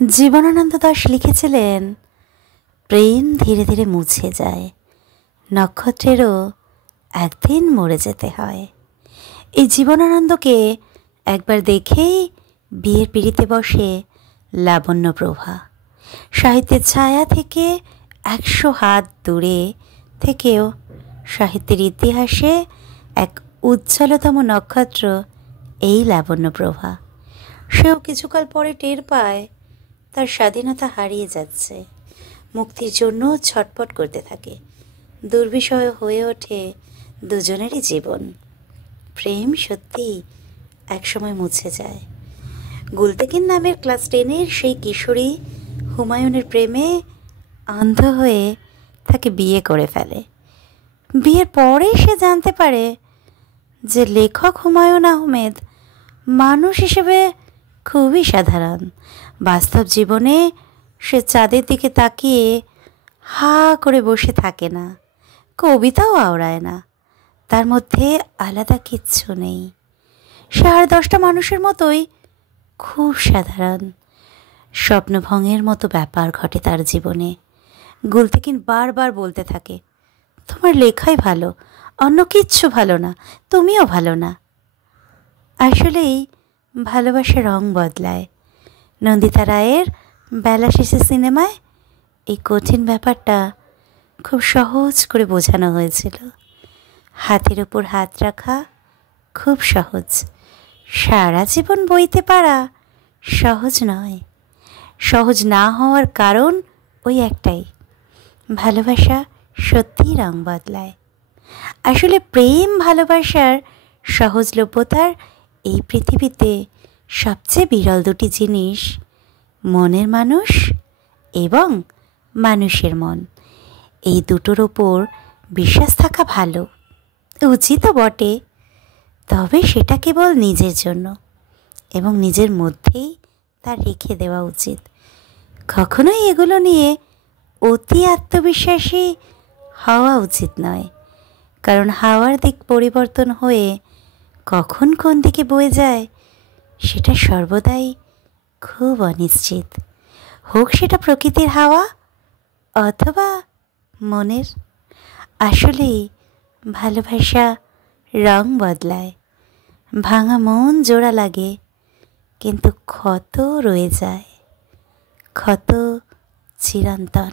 জীবনানন্দ দাশ লিখেছিলেন, প্রেম ধীরে ধীরে মুছে যায়, নক্ষত্রেরও একদিন মরে যেতে হয়। এই জীবনানন্দকে একবার দেখেই বিয়ের পিঁড়িতে বসে লাবণ্যপ্রভা। সাহিত্যের ছায়া থেকে 100 হাত দূরে থেকেও সাহিত্যের ইতিহাসে এক উজ্জ্বলতম নক্ষত্র এই লাবণ্যপ্রভা। সেও কিছুকাল পরে টের পায় তার স্বাধীনতা হারিয়ে যাচ্ছে, মুক্তির জন্য ছটপট করতে থাকে। দুর্বিষহ হয়ে ওঠে দুজনেরই জীবন। প্রেম সত্যি একসময় মুছে যায়। গুলতেকিন নামের ক্লাস 10-এর সেই কিশোরী হুমায়ুনের প্রেমে অন্ধ হয়ে তাকে বিয়ে করে ফেলে। বিয়ের পরে সে জানতে পারে যে লেখক হুমায়ুন আহমেদ মানুষ হিসেবে খুবই সাধারণ। বাস্তব জীবনে সে চাঁদের দিকে তাকিয়ে হা করে বসে থাকে না, কবিতাও আওড়ায় না, তার মধ্যে আলাদা কিচ্ছু নেই। সে আর 10টা মানুষের মতোই খুব সাধারণ। স্বপ্নভঙ্গের মতো ব্যাপার ঘটে তার জীবনে। গুলতেকিন বারবার বলতে থাকে, তোমার লেখাই ভালো, অন্য কিচ্ছু ভালো না, তুমিও ভালো না। আসলেই ভালোবাসা রং বদলায়। নন্দিতা রায়ের বেলা শেষে সিনেমায় এই কঠিন ব্যাপারটা খুব সহজ করে বোঝানো হয়েছিল। হাতের ওপর হাত রাখা খুব সহজ, সারা জীবন বইতে পারা সহজ নয়। সহজ না হওয়ার কারণ ওই একটাই, ভালোবাসা সত্যিই রং বদলায়। আসলে প্রেম ভালোবাসার সহজলভ্যতার এই পৃথিবীতে সবচেয়ে বিরল দুটি জিনিস, মনের মানুষ এবং মানুষের মন। এই দুটোর ওপর বিশ্বাস থাকা ভালো, উচিতও বটে, তবে সেটা কেবল নিজের জন্য এবং নিজের মধ্যেই তা রেখে দেওয়া উচিত। কখনোই এগুলো নিয়ে অতি আত্মবিশ্বাসী হওয়া উচিত নয়, কারণ হাওয়ার দিক পরিবর্তন হয়ে কখন কোন দিকে বয়ে যায় সেটা সর্বদাই খুব অনিশ্চিত, হোক সেটা প্রকৃতির হাওয়া অথবা মনের। আসলেই ভালোবাসা রং বদলায়, ভাঙা মন জোড়া লাগে, কিন্তু ক্ষত রয়ে যায়, ক্ষত চিরন্তন।